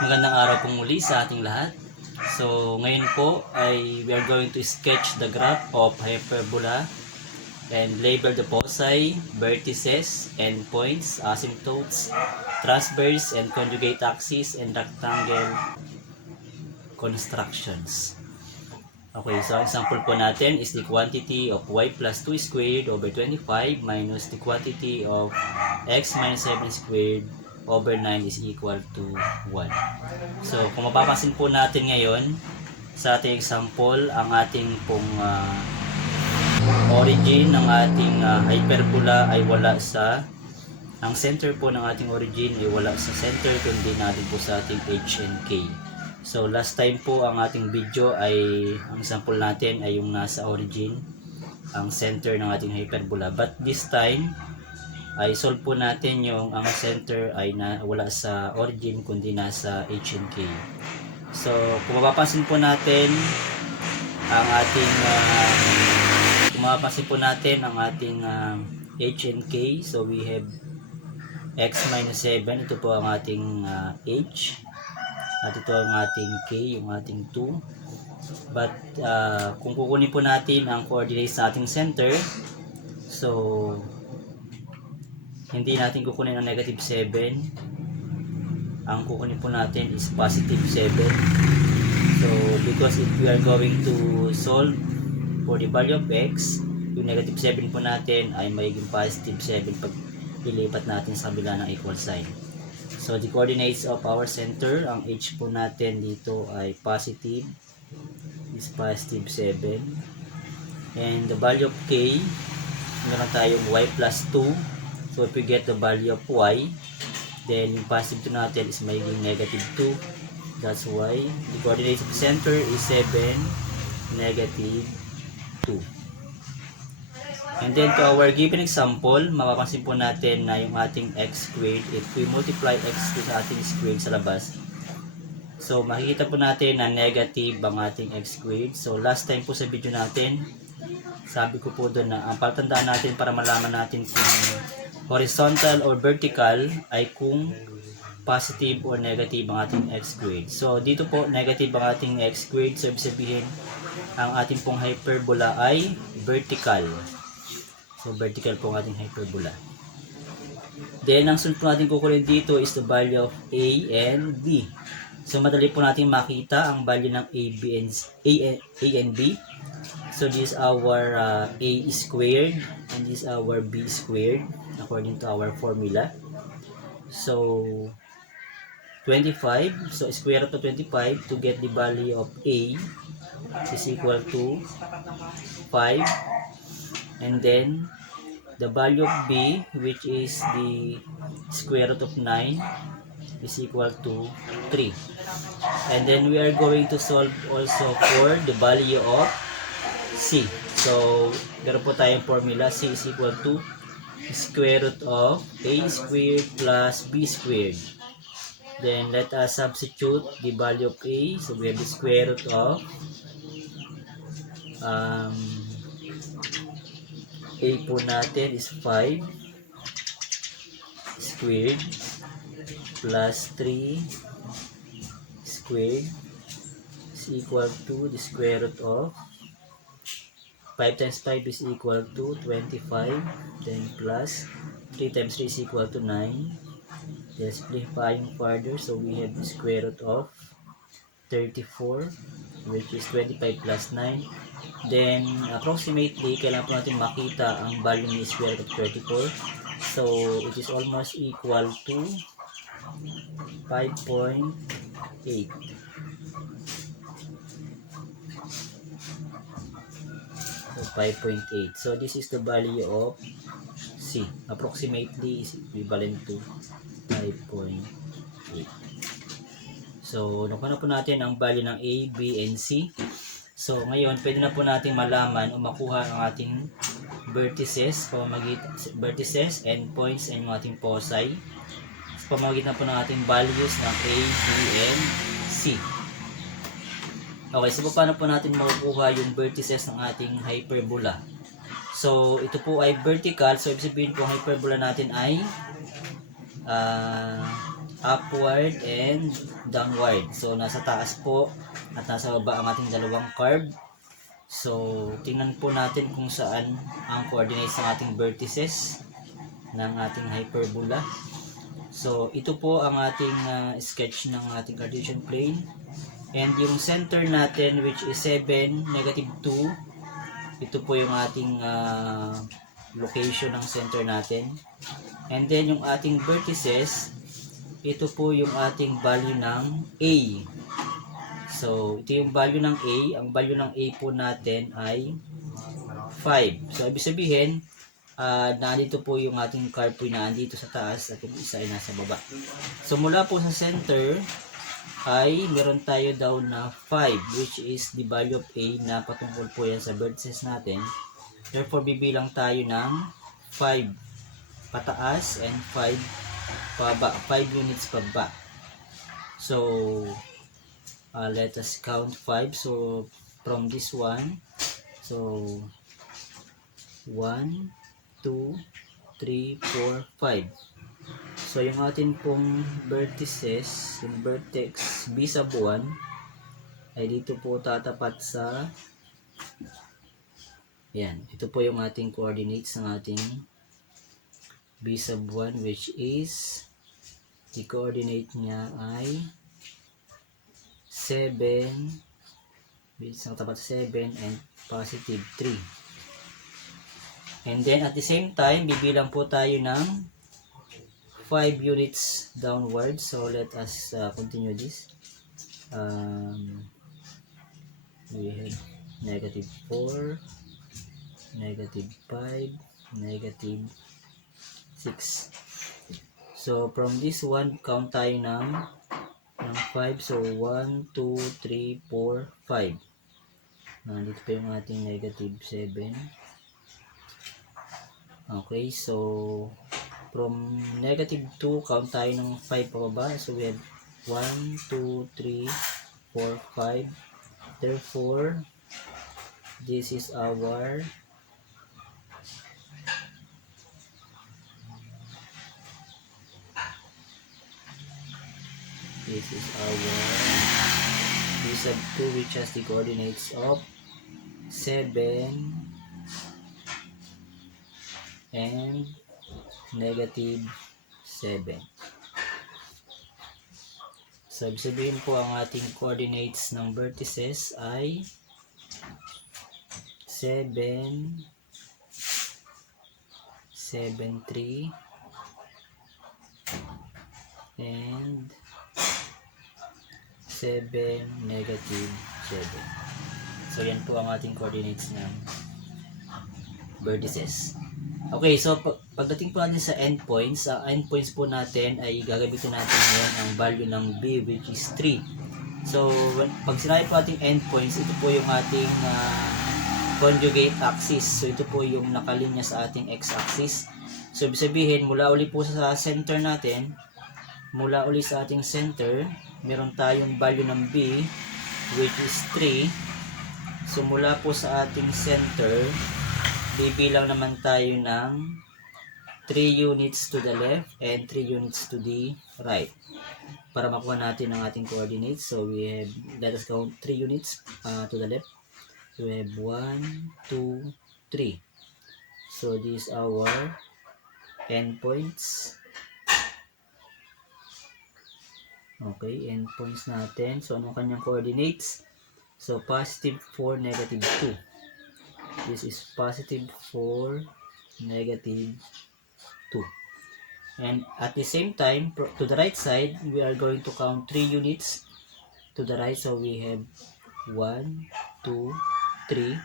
Magandang araw po muli sa ating lahat. So, ngayon po ay we are going to sketch the graph of hyperbola and label the foci, vertices, endpoints, asymptotes, transverse and conjugate axes, and rectangle constructions. Okay, so ang example po natin is the quantity of y plus 2 squared over 25 minus the quantity of x minus 7 squared over 9 is equal to 1. So, kung mapapansin po natin ngayon sa ating example, ang ating pong origin ng ating hyperbola ay wala sa ang center po ng ating origin ay wala sa center kundi natin po sa ating h and k. So last time po ang ating video ay ang sample natin ay yung nasa origin, ang center ng ating hyperbola. But this time ay solve po natin yung ang center ay wala sa origin kundi nasa h and k. So kung mapapansin po natin ang ating h and k, so we have x minus 7, ito po ang ating h, at ito ang ating k, yung ating 2. But kung kukunin po natin ang coordinates sa ating center, so hindi natin kukunin ang negative 7, ang kukunin po natin is positive 7. So because if we are going to solve for the value of x, yung negative 7 po natin ay magiging positive 7 pag ilipat natin sa kabila ng equal sign. So the coordinates of our center, ang h po natin dito ay positive, is positive 7. And the value of k, meron tayong y plus 2. So if we get the value of y, then yung positive 2 natin is magiging negative 2. That's why the coordinates of the center is 7, negative 2. And then to our given example, mapapansin po natin na yung ating x squared, if we multiply x sa ating squared sa labas, so makikita po natin na negative ang ating x squared. So last time po sa video natin, sabi ko po doon na ang patandaan natin para malaman natin kung horizontal or vertical ay kung positive or negative ang ating x squared. So dito po negative ang ating x squared, so ibig sabihin ang ating pong hyperbola ay vertical. So vertical po ang ating hyperbola. Then ang sunod po natin kukunin dito is the value of a and b. So madali po natin makita ang value ng a and b. So this is our a squared and this is our b squared according to our formula. So 25, so square root of 25 to get the value of a is equal to 5. And then the value of b, which is the square root of 9, is equal to 3. And then we are going to solve also for the value of c. So meron po tayong formula, c is equal to square root of a squared plus b squared. Then let us substitute the value of a. So we have the square root of a po natin is 5 squared plus 3 squared is equal to the square root of 5 times 5 is equal to 25, then plus 3 times 3 is equal to 9. Then simplifying further, so we have the square root of 34, which is 25 plus 9. Then approximately kailangan po natin makita ang value ni square root of 34. So it is almost equal to 5.8. So 5.8. So this is the value of c. Approximately is equivalent to 5.8. So nakuha na po natin ang value ng a, b, and c. So ngayon pwede na po natin malaman o makuha ang ating vertices, vertices, endpoints, and yung ating foci sa pamamagitan po ng ating values ng a, b, and c. Okay, so paano po natin makukuha yung vertices ng ating hyperbola? So ito po ay vertical, so ibig sabihin po ang hyperbola natin ay upward and downward. So nasa taas po at nasa baba ang ating dalawang curve. So tingnan po natin kung saan ang coordinates ng ating vertices ng ating hyperbola. So ito po ang ating sketch ng ating Cartesian plane. And yung center natin, which is 7, -2, ito po yung ating location ng center natin. And then yung ating vertices, ito po yung ating value ng A. So ito yung value ng A. Ang value ng A po natin ay 5. So ibig sabihin, nandito po yung ating curve po na andito sa taas at yung isa ay nasa baba. So mula po sa center ay meron tayo daw na 5, which is the value of A na patungkol po yan sa vertices natin. Therefore bibilang tayo ng 5 pataas and 5 pababa, 5 units pababa. So let us count 5. So from this one, so 1, 2, 3, 4, 5. So yung atin pong vertices, yung vertex B sub 1 ay dito po tatapat sa yan. Ito po yung ating coordinates ng ating B sub 1, which is the coordinate niya ay 7, tapat 7 and positive 3. And then at the same time, bibilang po tayo ng 5 units downward. So let us continue this. We have -4, -5, -6. So from this one, count tayo ng 5. So 1, 2, 3, 4, 5. Nandito pa yung ating -7. Okay, so from -2, count tayo ng 5 pababa. So we have 1, 2, 3, 4, 5. Therefore, this is our B sub 2, which has the coordinates of 7 and -7. So ibig sabihin po ang ating coordinates ng vertices ay 7, 7, 3 and 7, -7. So yan po ang ating coordinates ng vertices. Okay, so pagdating po natin sa endpoints, ang endpoints po natin ay gagamitin natin ngayon ang value ng B, which is 3. So pag sinabi po ating endpoints, ito po yung ating conjugate axis. So ito po yung nakalinya sa ating x-axis. So ibig sabihin, mula uli po sa center natin, mula uli sa ating center, meron tayong value ng B, which is 3. So mula po sa ating center, bibilang naman tayo ng 3 units to the left and 3 units to the right para makuha natin ang ating coordinates. So we have, let us count 3 units to the left. So we have 1, 2, 3. So these are our endpoints. Okay, endpoints natin. So anong kanyang coordinates? So positive 4, -2. This is positive 4, -2. And at the same time, to the right side, we are going to count 3 units to the right. So we have 1, 2, 3.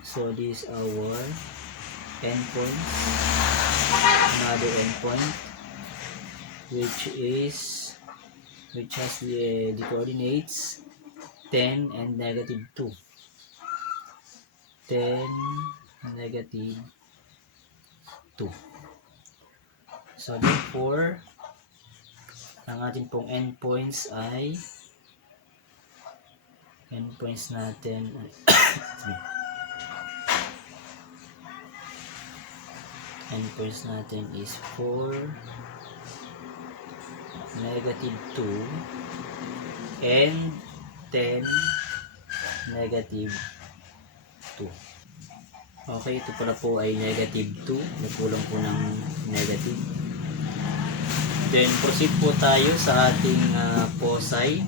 So these are our endpoints. Another endpoint, which has the coordinates 10 and -2. 10, -2. So therefore, ang ating pong endpoints ay natin endpoints natin is 4, negative 2, and 10, negative 2. Okay, ito pala po ay negative 2. Nagkulang po ng negative. Then, proceed po tayo sa ating foci.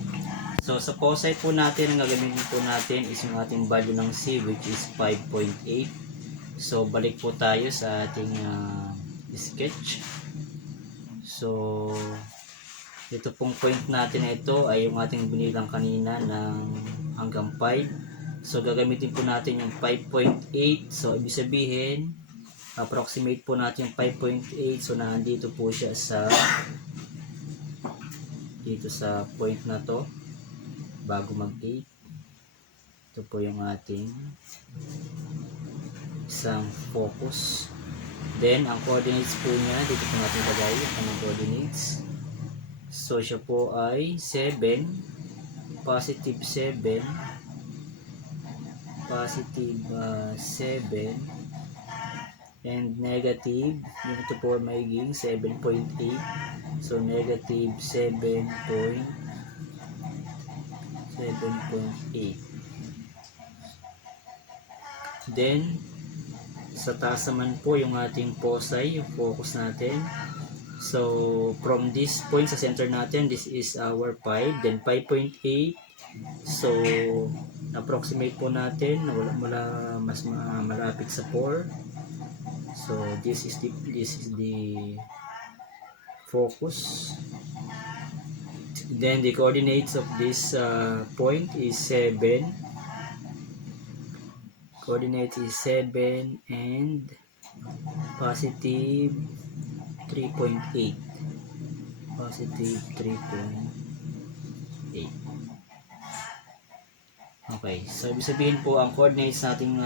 So, sa foci po natin, ang gagamitin po natin is yung ating value ng C, which is 5.8. So, balik po tayo sa ating sketch. So, ito pong point natin na ito ay yung ating binilang kanina ng hanggang 5. So, gagamitin po natin yung 5.8. So, ibig sabihin, approximate po natin yung 5.8. So, nandito po siya dito sa point na to bago mag 8. Ito po yung ating isang focus. Then, ang coordinates po niya, dito po natin lagay ang coordinates. So, siya po ay 7, positive 7, positive 7, and negative, yung ito po magiging 7.8. So, negative 7.8. Then, sa taas naman po yung ating foci, yung focus natin. So, from this point sa center natin, this is our 5, then 5.8. So, approximate po natin na wala mas malapit sa 4. So, this is the focus. Then, the coordinates of this point is 7. Coordinate is 7 and positive 3.8. Positive 3.8. Okay, so ibig sabihin po ang coordinates nating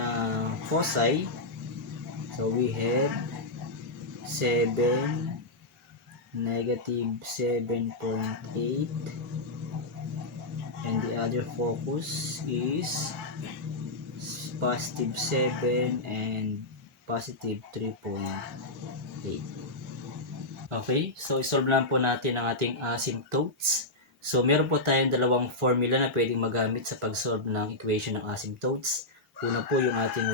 foci. So we have 7, negative 7.8, and the other focus is positive 7 and positive 3.8. Okay, so isolve lang po natin ang ating asymptotes. So meron po tayong dalawang formula na pwedeng magamit sa pag-solve ng equation ng asymptotes. Una po yung ating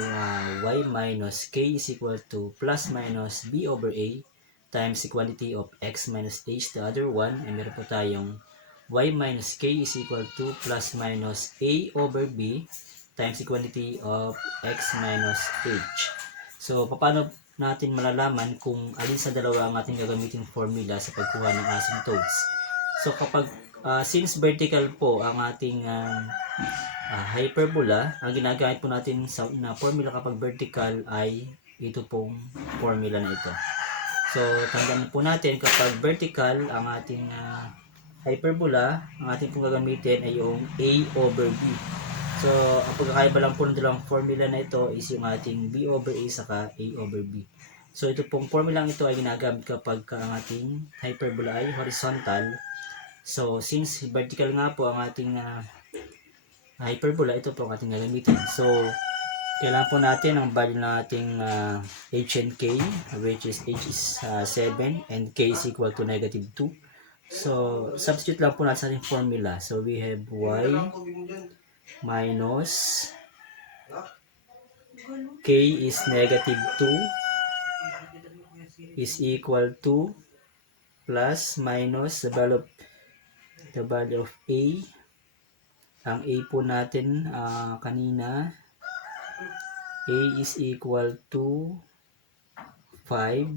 y minus k is equal to plus minus b over a times the quantity of x minus h. The other one, ay meron po tayong y minus k is equal to plus minus a over b times the quantity of x minus h. So, paano natin malalaman kung alin sa dalawa ang ating gagamitin formula sa pagkuha ng asymptotes? So, kapag since vertical po ang ating hyperbola, ang ginagamit po natin na formula kapag vertical ay ito pong formula na ito. So, tandaan po natin kapag vertical ang ating hyperbola, ang ating pong gagamitin ay yung a over b. So, ang pagkakaiba lang po ng dalawang formula na ito is yung ating b over a saka a over b. So, ito pong formula ito ay ginagamit kapag ang ating hyperbola ay horizontal. So, since vertical nga po ang ating hyperbola, ito po ang ating gagamitin. So, kailangan po natin ang value ng ating h and k, which is h is 7 and k is equal to negative 2. So, substitute lang po natin sa ating formula. So, we have y minus k is negative 2 is equal to plus minus the value of a. Ang a po natin kanina, a is equal to 5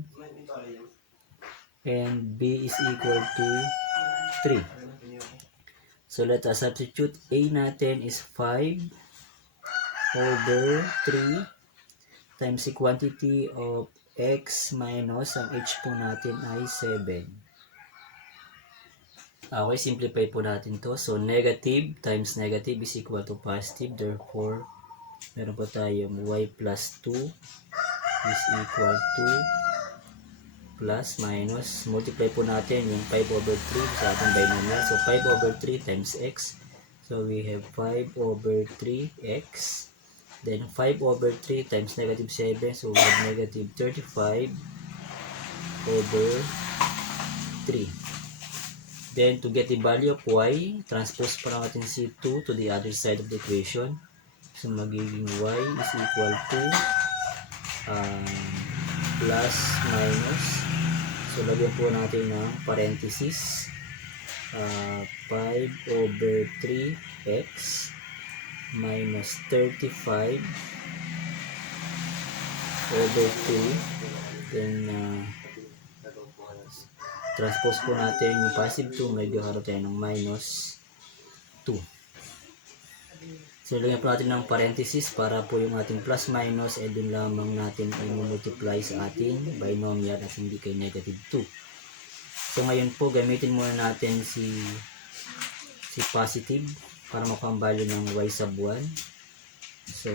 and b is equal to 3. So let us substitute. A natin is 5 over 3 times the quantity of x minus ang h po natin ay 7. Okay, simplify po natin to. So negative times negative is equal to positive. Therefore, meron po tayong y plus 2 is equal to plus minus, multiply po natin yung 5 over 3 sa ating binomial. So 5 over 3 times x. So we have 5 over 3x. Then 5 over 3 times negative 7. So we have negative 35 over 3. Then to get the value of y, transpose pa natin si 2 to the other side of the equation. So magiging y is equal to plus minus. So lagyan po natin ng parenthesis. 5/3x minus 35/2. Then transpose po natin yung positive 2, may gawin tayo ng minus 2. So lagyan po natin ng parenthesis para po yung ating plus minus ay dun lamang natin i-multiply sa ating binomial at hindi kay negative 2. So ngayon po gamitin muna natin si positive para makuha ang value ng y sub 1. So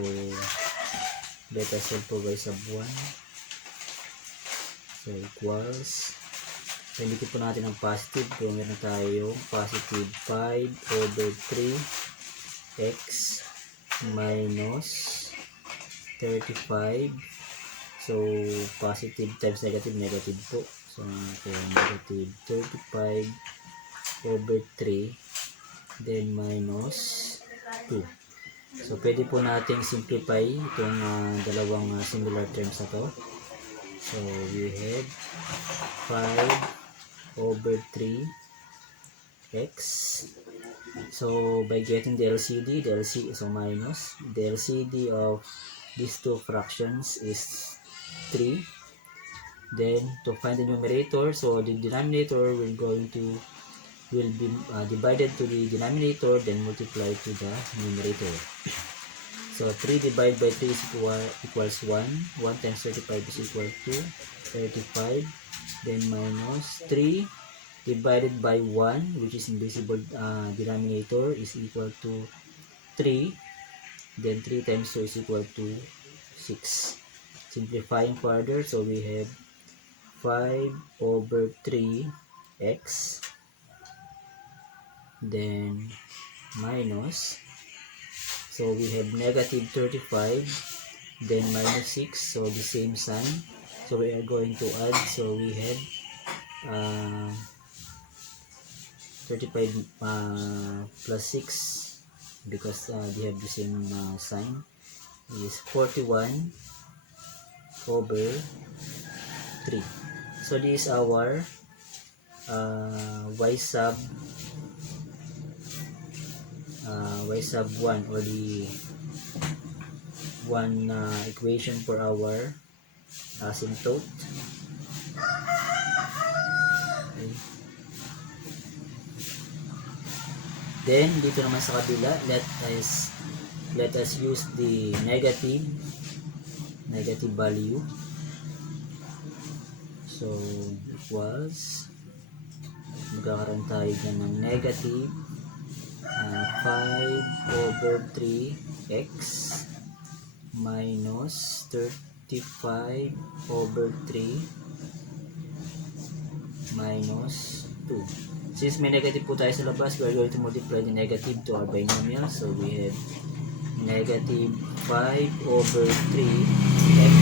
let us solve for y sub 1. So equals, gamitin po natin ang positive. Kung meron tayong positive 5/3x minus 35. So positive times negative, negative po. So negative 35/3 then minus 2. So pwede po nating simplify itong dalawang similar terms na to. So we have 5/3x. So by getting the LCD so minus the LCD of these two fractions is 3. Then to find the numerator, so the denominator will be divided to the denominator, then multiply to the numerator. So 3 divided by 3 is equals 1. 1 times 35 is equal to 35. Then minus 3 divided by 1, which is invisible denominator, is equal to 3. Then 3 times 2 is equal to 6. Simplifying further, so we have 5/3x then minus, so we have negative 35 then minus 6, so the same sign, so we are going to add. So we have 35 plus 6 because they have the same sign is 41/3. So this is our y sub 1, or the one equation for our asymptote. Okay. Then dito naman sa kabila, let us use the negative value. So equals, magkakaroon tayo dyan ng negative 5/3x minus 35/3 minus 2. Since may negative po tayo sa labas, we are going to multiply the negative to our binomial. So we have negative 5/3x,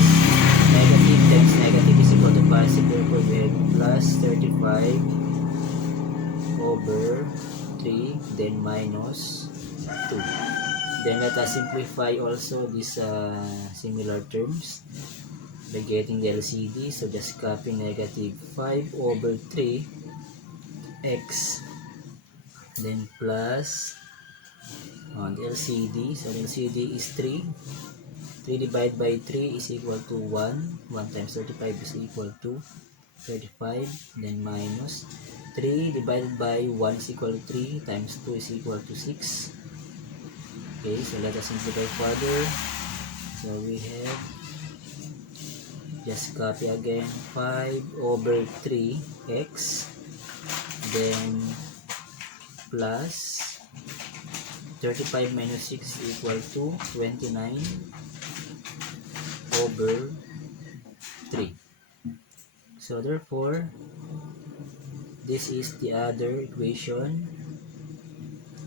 negative times negative is equal to positive, therefore we have plus 35/3 then minus 2. Then let us simplify also these similar terms by getting the LCD. So just copy negative 5/3x then plus the LCD. So the LCD is 3. 3 divided by 3 is equal to 1. 1 times 35 is equal to 35. Then minus 3 divided by 1 is equal to 3 times 2 is equal to 6. Okay, so let us simplify further. So we have, just copy again, 5/3x then plus 35 minus 6 equal to 29/3. So therefore this is the other equation.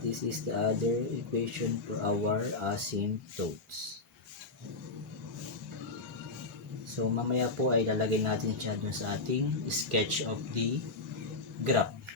This is the other equation for our asymptotes. So mamaya po ay lalagay natin siya dun sa ating sketch of the graph.